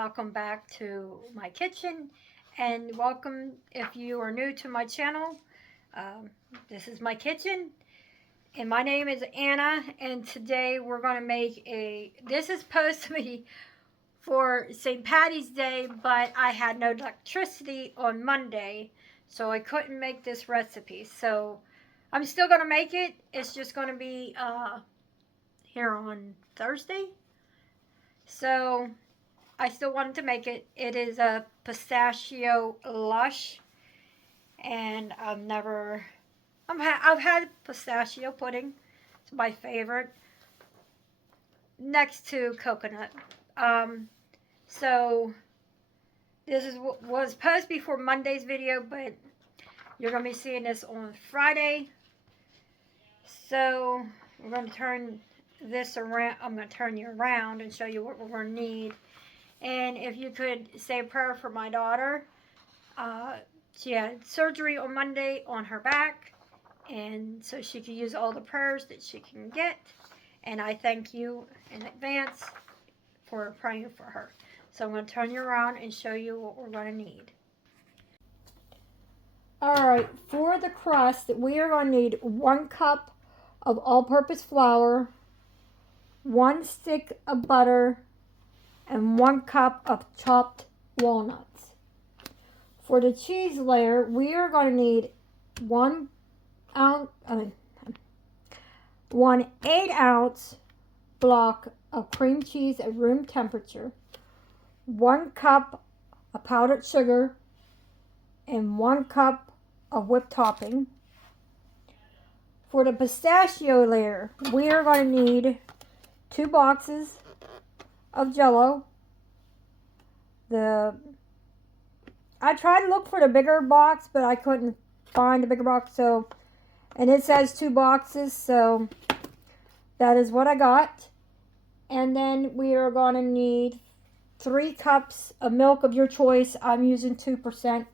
welcome back to my kitchen, and welcome if you are new to my channel. This is my kitchen, and my name is Anna, and today we're going to make this is supposed to be for St. Patty's Day, but I had no electricity on Monday, so I couldn't make this recipe. So I'm still going to make it. It's just going to be here on Thursday. So I still wanted to make it. It is a pistachio Lush, and I've had pistachio pudding. It's my favorite, next to coconut. So this is what was supposed to be for Monday's video, but you're gonna be seeing this on Friday. So we're going to turn this around. I'm going to turn you around and show you what we're going to need. And if you could say a prayer for my daughter. She had surgery on Monday on her back, and so she could use all the prayers that she can get. And I thank you in advance for praying for her. So I'm going to turn you around and show you what we're going to need. Alright, for the crust, we are going to need 1 cup of all-purpose flour, 1 stick of butter, and 1 cup of chopped walnuts. For the cheese layer, we are going to need 1 8-ounce block of cream cheese at room temperature, 1 cup of powdered sugar, and 1 cup of whipped topping. For the pistachio layer, we are going to need 2 boxes of Jell-O. I tried to look for the bigger box, but I couldn't find the bigger box. And it says 2 boxes, so that is what I got. And then we are going to need 3 cups of milk of your choice. I'm using 2%.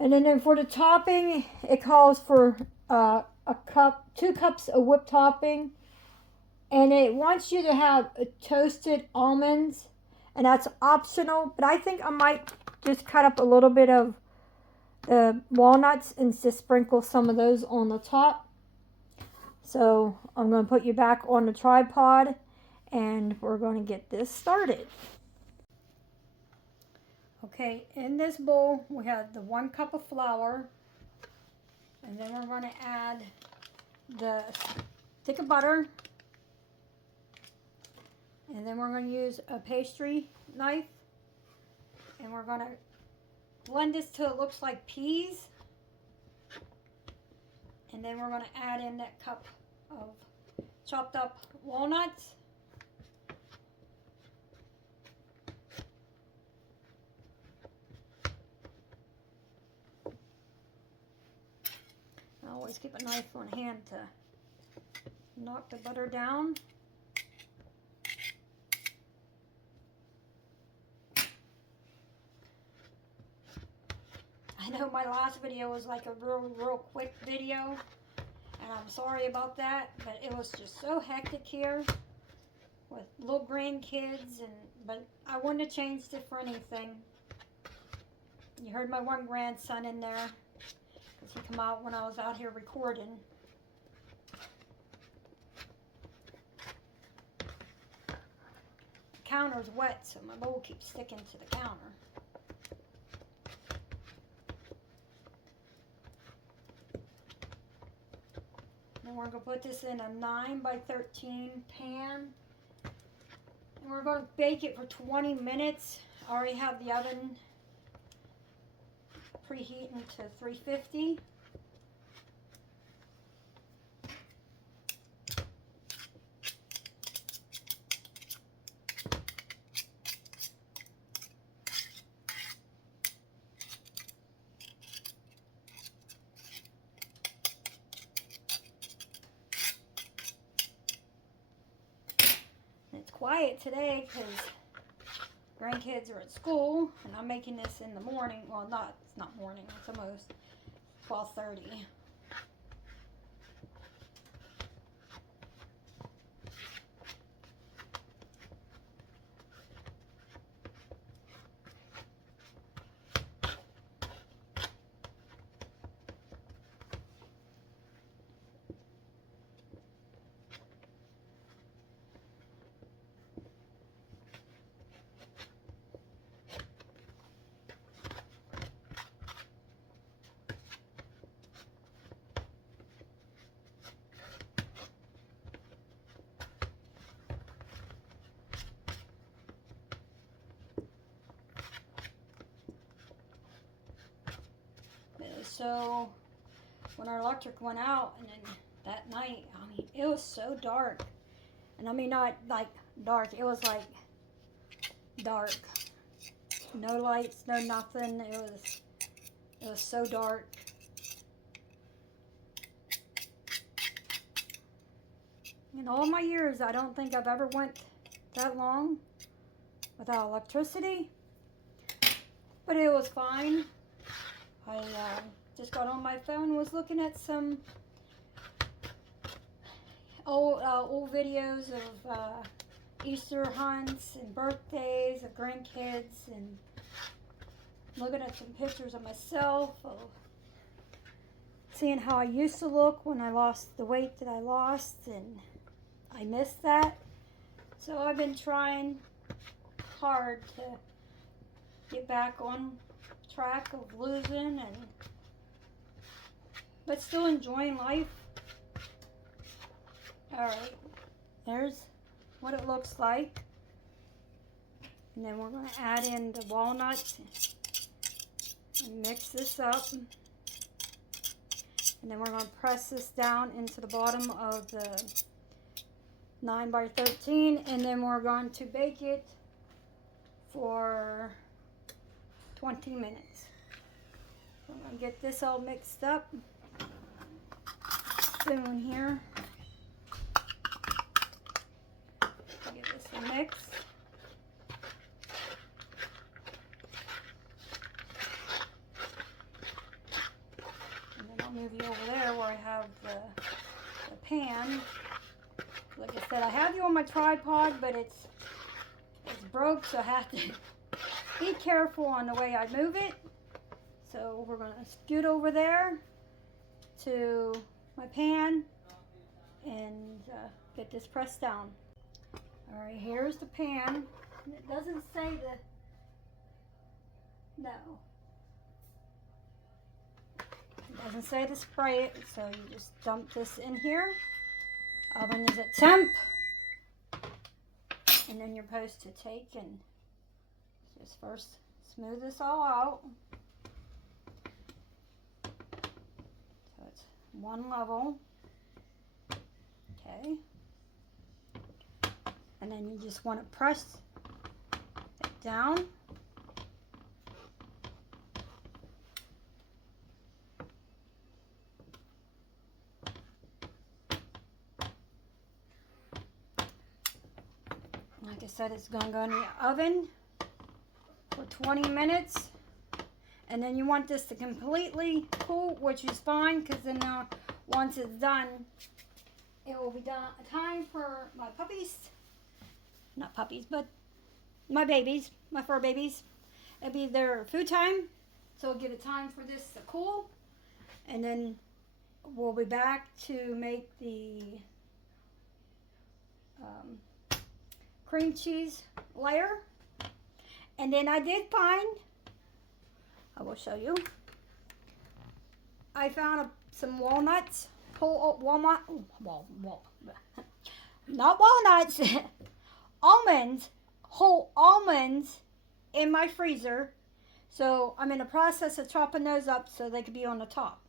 And then for the topping, it calls for 2 cups of whipped topping. And it wants you to have toasted almonds, and that's optional. But I think I might just cut up a little bit of the walnuts and just sprinkle some of those on the top. So I'm going to put you back on the tripod, and we're going to get this started. Okay, in this bowl we have the 1 cup of flour, and then we're going to add the stick of butter, and then we're going to use a pastry knife, and we're going to blend this till it looks like peas, and then we're going to add in that cup of chopped up walnuts. I always keep a knife on hand to knock the butter down. I know my last video was like a real quick video, and I'm sorry about that, but it was just so hectic here with little grandkids, but I wouldn't have changed it for anything. You heard my one grandson in there, because he came out when I was out here recording. The counter's wet, so my bowl keeps sticking to the counter. And we're going to put this in a 9 by 13 pan. And we're going to bake it for 20 minutes. I already have the oven preheating to 350. It's quiet today because grandkids are at school, and I'm making this in the morning. Well, it's not morning, it's almost 12:30. so when our electric went out, and then that night, I mean, it was so dark. And I mean, not like dark, it was like dark. No lights, no nothing. It was so dark. In all my years, I don't think I've ever went that long without electricity. But it was fine. I just got on my phone, was looking at some old videos of Easter hunts and birthdays of grandkids, and looking at some pictures of myself, of seeing how I used to look when I lost the weight that I lost, and I missed that. So I've been trying hard to get back on track of losing, but still enjoying life. Alright, there's what it looks like. And then we're going to add in the walnuts and mix this up. And then we're going to press this down into the bottom of the 9x13, and then we're going to bake it for 20 minutes. I'm going to get this all mixed up. Spoon here. Get this mixed. And then I'll move you over there where I have the pan. Like I said, I have you on my tripod, but it's broke, so I have to be careful on the way I move it. So we're going to scoot over there to my pan and get this pressed down. Alright, here's the pan. It doesn't say no. It doesn't say to spray it, so you just dump this in here. Oven is at temp. And then you're supposed to take and just first smooth this all out. So it's one level. Okay. And then you just want to press it down. Like I said, it's going to go in the oven for 20 minutes. And then you want this to completely cool, which is fine, because then once it's done, it will be done. Time for my puppies, not puppies, but my babies, my fur babies. It'll be their food time, so we'll give it time for this to cool. And then we'll be back to make the cream cheese layer. And then I did find, I will show you, I found some walnuts, whole walnut, not walnuts, almonds, whole almonds in my freezer. So I'm in the process of chopping those up so they could be on the top.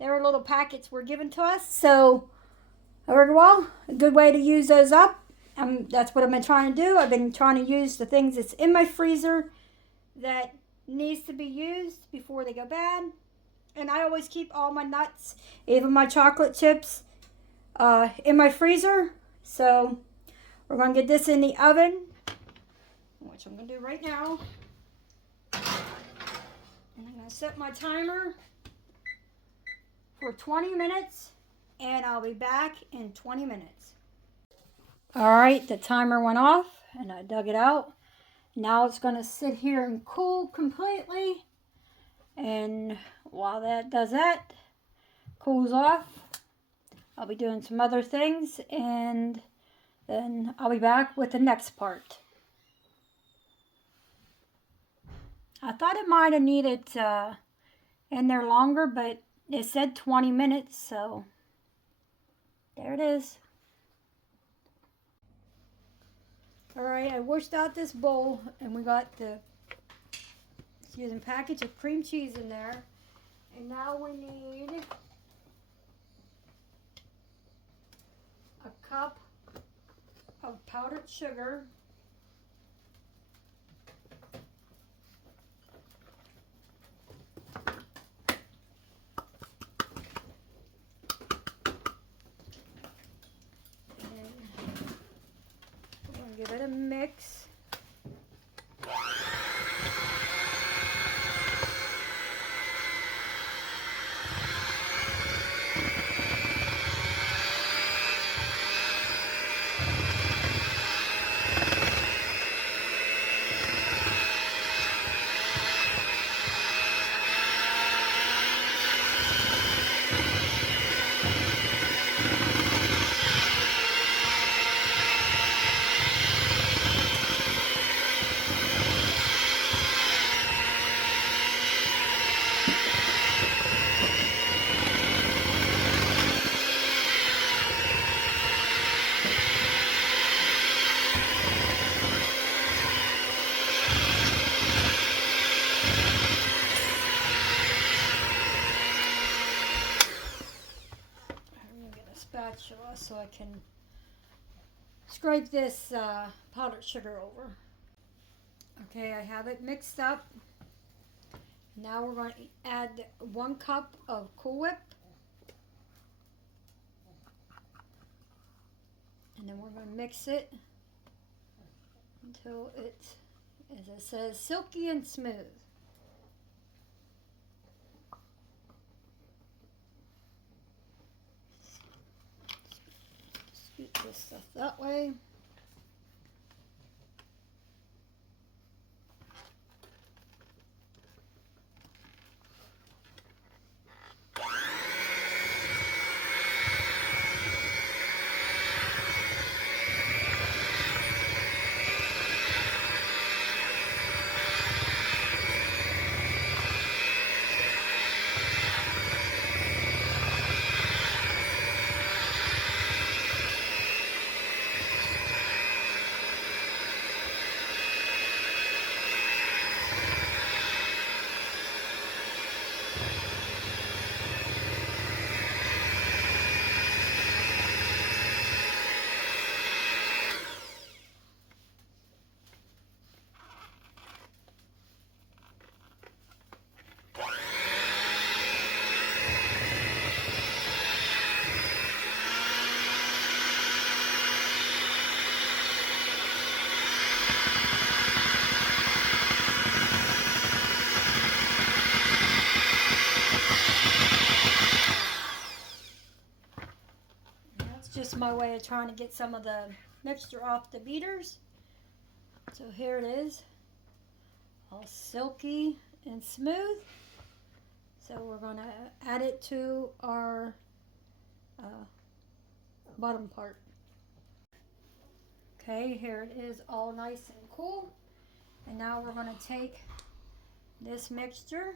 They were little packets were given to us, so I figured, well, a good way to use those up. That's what I've been trying to do. I've been trying to use the things that's in my freezer that needs to be used before they go bad. And I always keep all my nuts, even my chocolate chips, in my freezer. So we're going to get this in the oven, which I'm going to do right now. And I'm going to set my timer for 20 minutes, and I'll be back in 20 minutes. Alright, the timer went off, and I dug it out. Now it's going to sit here and cool completely. And while that does that, cools off, I'll be doing some other things, and then I'll be back with the next part. I thought it might have needed in there longer, but it said 20 minutes, so there it is. Alright, I washed out this bowl, and we got the package of cream cheese in there. And now we need a cup of powdered sugar. And we're going to give it a mix. Spatula so I can scrape this powdered sugar over. Okay, I have it mixed up. Now we're going to add 1 cup of Cool Whip. And then we're going to mix it until it's, as it says, silky and smooth. Scoot this stuff that way. Just my way of trying to get some of the mixture off the beaters. So here it is, all silky and smooth. So we're going to add it to our bottom part. Okay, here it is all nice and cool. And now we're going to take this mixture,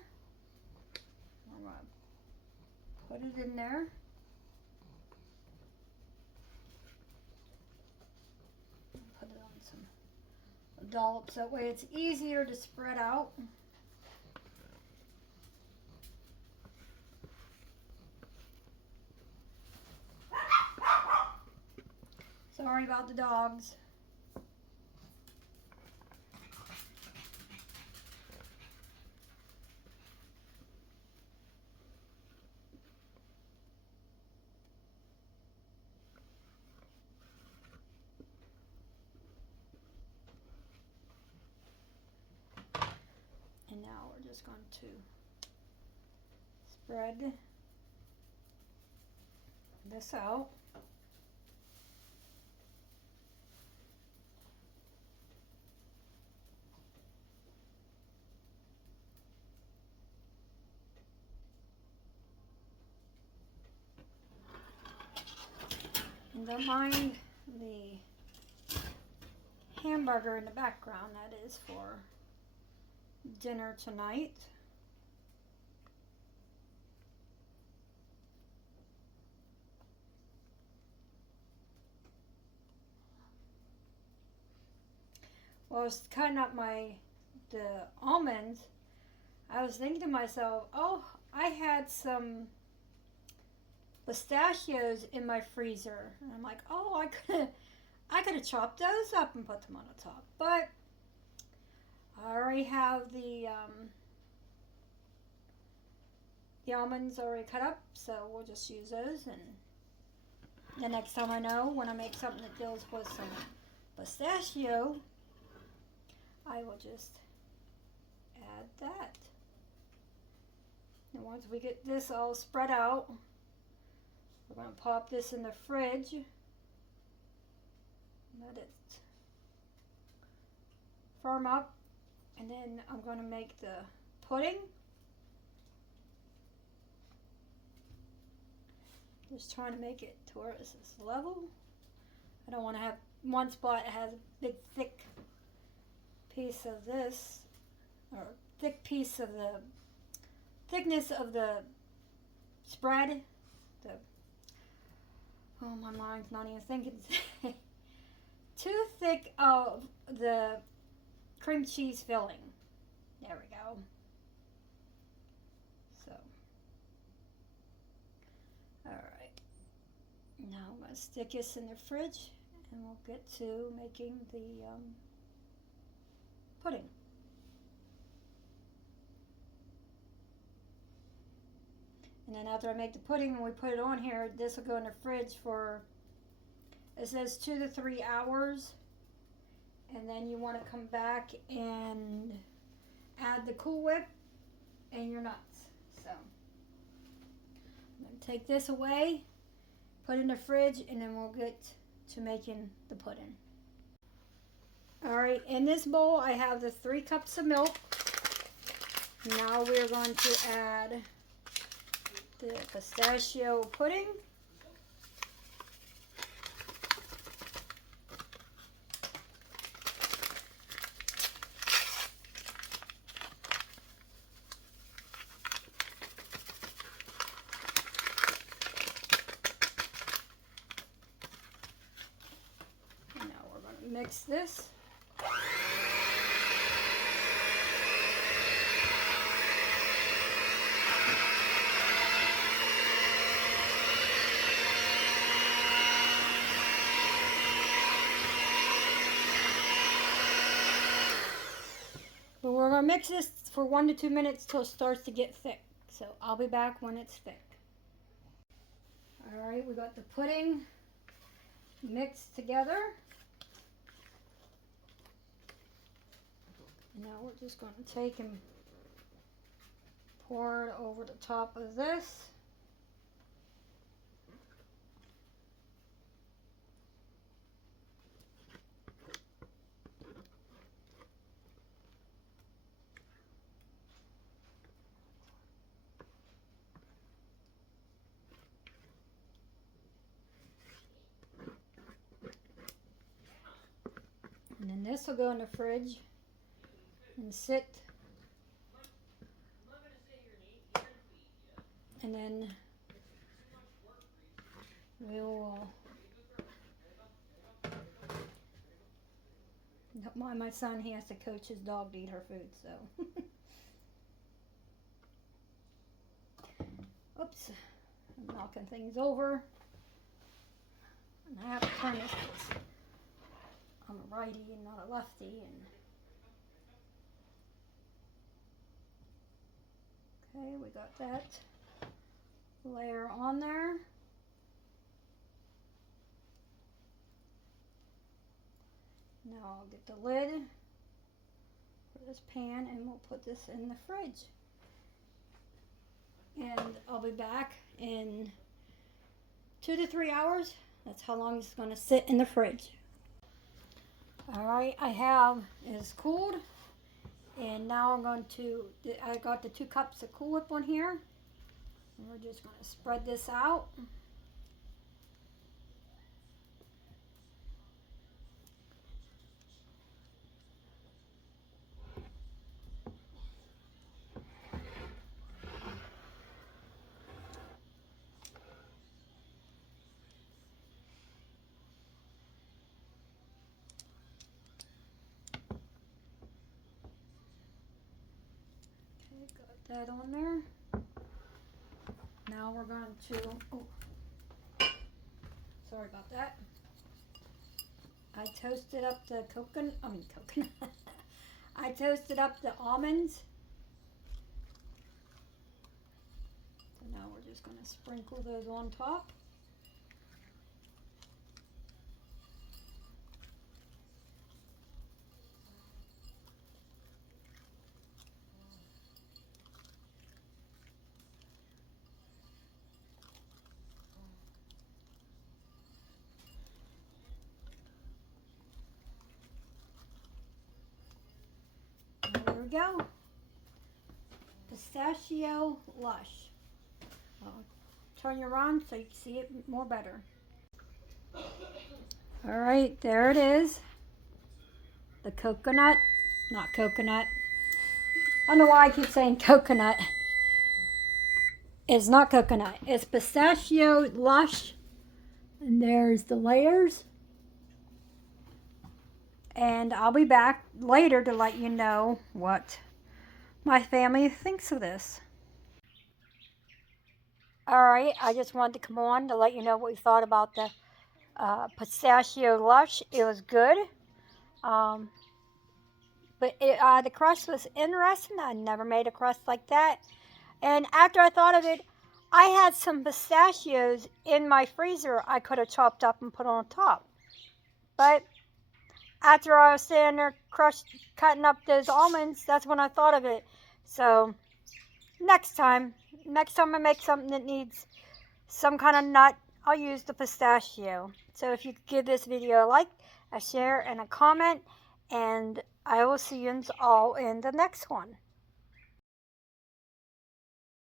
we're going to put it in there. Put it on some dollops, that way it's easier to spread out. Sorry about the dogs. And now we're just going to spread this out. And don't mind the hamburger in the background, that is for dinner tonight. Well, I was cutting up the almonds. I was thinking to myself, oh, I had some pistachios in my freezer, and I'm like, oh, I could have chopped those up and put them on the top, but I already have the almonds already cut up, so we'll just use those. And the next time I know, when I make something that deals with some pistachio, I will just add that. And once we get this all spread out, we're going to pop this in the fridge. Let it firm up. And then I'm going to make the pudding. Just trying to make it to where it's this level. I don't want to have one spot that has a big thick piece of this, or thick piece of the thickness of the spread. My mind's not even thinking. Too thick of the cream cheese filling. There we go. So, alright. Now I'm going to stick this in the fridge and we'll get to making the pudding. And then after I make the pudding and we put it on here, this will go in the fridge for, it says 2 to 3 hours. And then you want to come back and add the Cool Whip and your nuts. So I'm going to take this away, put it in the fridge, and then we'll get to making the pudding. Alright, in this bowl I have the 3 cups of milk. Now we're going to add the pistachio pudding. And now we're going to mix this. But we're going to mix this for 1 to 2 minutes till it starts to get thick. So I'll be back when it's thick. Alright, we got the pudding mixed together. And now we're just going to take and pour it over the top of this. And then this will go in the fridge and sit. And then we will, my son, he has to coach his dog to eat her food, so. Oops, I'm knocking things over. And I have to turn this because I'm a righty and not a lefty. And okay, we got that layer on there. Now I'll get the lid for this pan and we'll put this in the fridge. And I'll be back in 2 to 3 hours. That's how long it's going to sit in the fridge. Alright, it's cooled. And now I'm going to, I got the 2 cups of Cool Whip on here. And we're just going to spread this out. Okay, got that on there. Now we're going to, sorry about that. I toasted up the coconut. I toasted up the almonds. So now we're just going to sprinkle those on top. There we go. Pistachio Lush. I'll turn you around so you can see it more better. All right, there it is. The coconut, not coconut. I don't know why I keep saying coconut. It's not coconut. It's Pistachio Lush. And there's the layers. And I'll be back later to let you know what my family thinks of this. Alright, I just wanted to come on to let you know what we thought about the Pistachio Lush. It was good. But the crust was interesting. I never made a crust like that. And after I thought of it, I had some pistachios in my freezer I could have chopped up and put on top. But after I was sitting there cutting up those almonds, that's when I thought of it. So next time I make something that needs some kind of nut, I'll use the pistachio. So if you could give this video a like, a share, and a comment, and I will see you all in the next one.